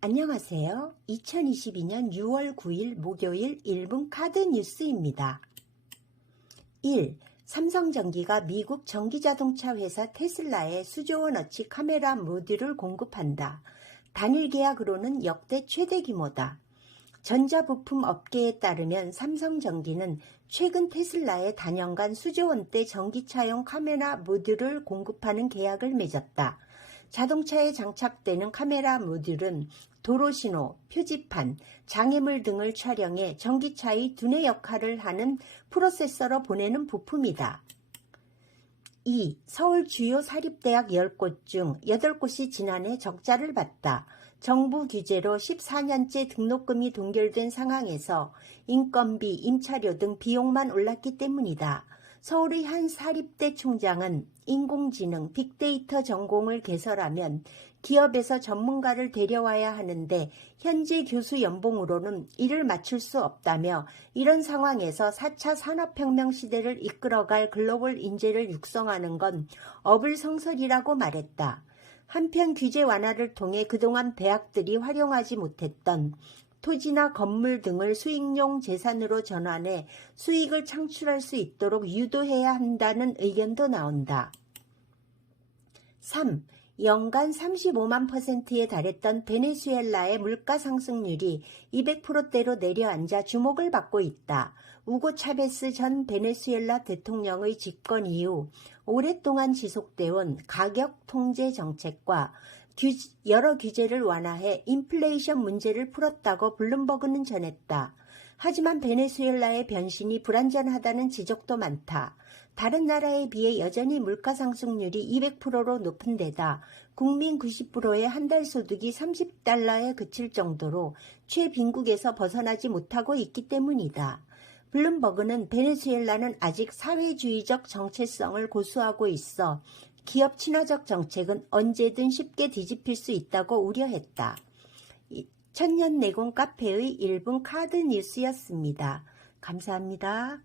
안녕하세요. 2022년 6월 9일 목요일 1분 카드 뉴스입니다. 1. 삼성전기가 미국 전기자동차 회사 테슬라에 수조원어치 카메라 모듈을 공급한다. 단일 계약으로는 역대 최대 규모다. 전자부품 업계에 따르면 삼성전기는 최근 테슬라에 단연간 수조 원대 전기차용 카메라 모듈을 공급하는 계약을 맺었다. 자동차에 장착되는 카메라 모듈은 도로신호, 표지판, 장애물 등을 촬영해 전기차의 두뇌 역할을 하는 프로세서로 보내는 부품이다. 2. 서울 주요 사립대학 10곳 중 8곳이 지난해 적자를 봤다. 정부 규제로 14년째 등록금이 동결된 상황에서 인건비, 임차료 등 비용만 올랐기 때문이다. 서울의 한 사립대 총장은 인공지능, 빅데이터 전공을 개설하면 기업에서 전문가를 데려와야 하는데 현재 교수 연봉으로는 이를 맞출 수 없다며 이런 상황에서 4차 산업혁명 시대를 이끌어갈 글로벌 인재를 육성하는 건 어불성설이라고 말했다. 한편 규제 완화를 통해 그동안 대학들이 활용하지 못했던 토지나 건물 등을 수익용 재산으로 전환해 수익을 창출할 수 있도록 유도해야 한다는 의견도 나온다. 3. 연간 35만 퍼센트에 달했던 베네수엘라의 물가 상승률이 200%대로 내려앉아 주목을 받고 있다. 우고 차베스 전 베네수엘라 대통령의 집권 이후 오랫동안 지속되어 온 가격 통제 정책과 여러 규제를 완화해 인플레이션 문제를 풀었다고 블룸버그는 전했다. 하지만 베네수엘라의 변신이 불안전하다는 지적도 많다. 다른 나라에 비해 여전히 물가 상승률이 200%로 높은 데다 국민 90%의 한 달 소득이 30달러에 그칠 정도로 최빈국에서 벗어나지 못하고 있기 때문이다. 블룸버그는 베네수엘라는 아직 사회주의적 정체성을 고수하고 있어 기업 친화적 정책은 언제든 쉽게 뒤집힐 수 있다고 우려했다. 천년 내공 카페의 1분 카드 뉴스였습니다. 감사합니다.